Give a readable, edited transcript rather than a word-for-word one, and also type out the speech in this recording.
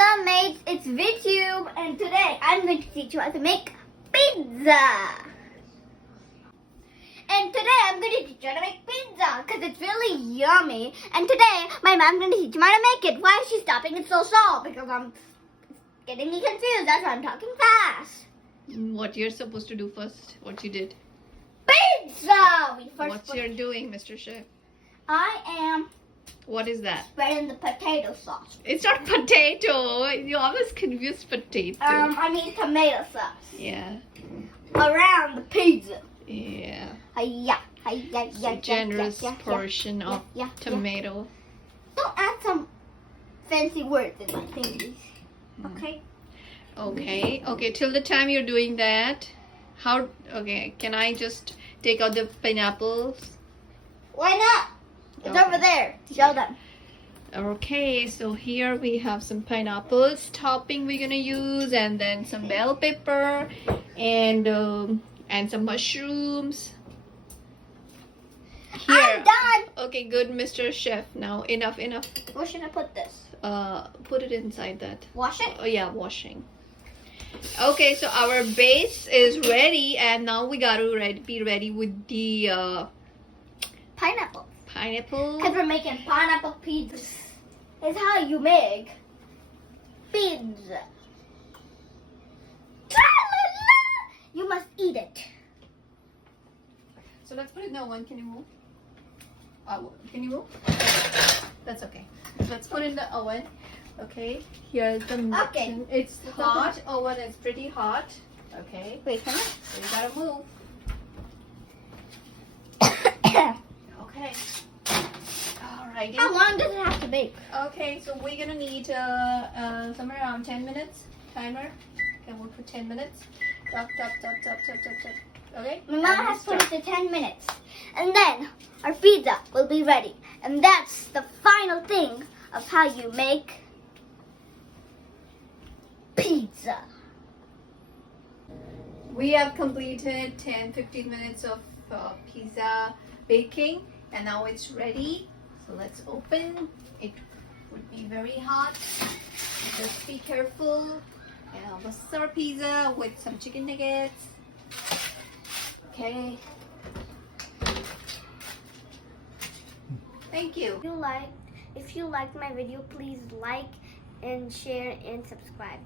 up, mates? It's VTube, and today I'm going to teach you how to make pizza. And today I'm going to teach you how to make pizza because it's really yummy. And today my mom's going to teach me how to make it. Why is she stopping it so slow? Because I'm getting me confused. That's why I'm talking fast. What you're supposed to do first? What you did? Pizza! What you're doing, Mr. Chef? I am What is that? spreading the potato sauce. It's not potato. You always confuse potato. I mean tomato sauce. Yeah. Around the pizza. Yeah. Hiya, It's a generous portion of tomato. Don't add some fancy words in my thingies. Okay? Okay. Till the time you're doing that, can I just take out the pineapples? Why not? It's Okay. over there. Show them. Okay, so here we have some pineapples topping we're gonna use, and then some bell pepper, and some mushrooms. Here. I'm done. Okay, good, Mr. Chef. Now enough. Where should I put this? Put it inside that. Wash it? Oh yeah, washing. Okay, so our base is ready, and now we gotta be ready with the Pineapple. pineapple. Because we're making pineapple pizza. It's how you make pizza. Tra-la-la! You must eat it. So let's put it in the oven. Can you move? Can you move? That's okay. Let's put it in the oven. Okay. Here's the mixing. Okay. It's hot. Oven is pretty hot. Okay. Wait, come So you gotta move. on. Okay. Alrighty. How long does it have to bake? Okay, so we're gonna need somewhere around 10 minutes. Timer. Okay, we'll put 10 minutes. Chop. Okay. My mom has put it to 10 minutes. And then our pizza will be ready. And that's the final thing of how you make pizza. We have completed 10-15 minutes of pizza baking, and now it's ready. So let's open. It would be very hot. Just be careful. And this is our pizza with some chicken nuggets. Okay. Thank you. If you liked my video, please like and share and subscribe.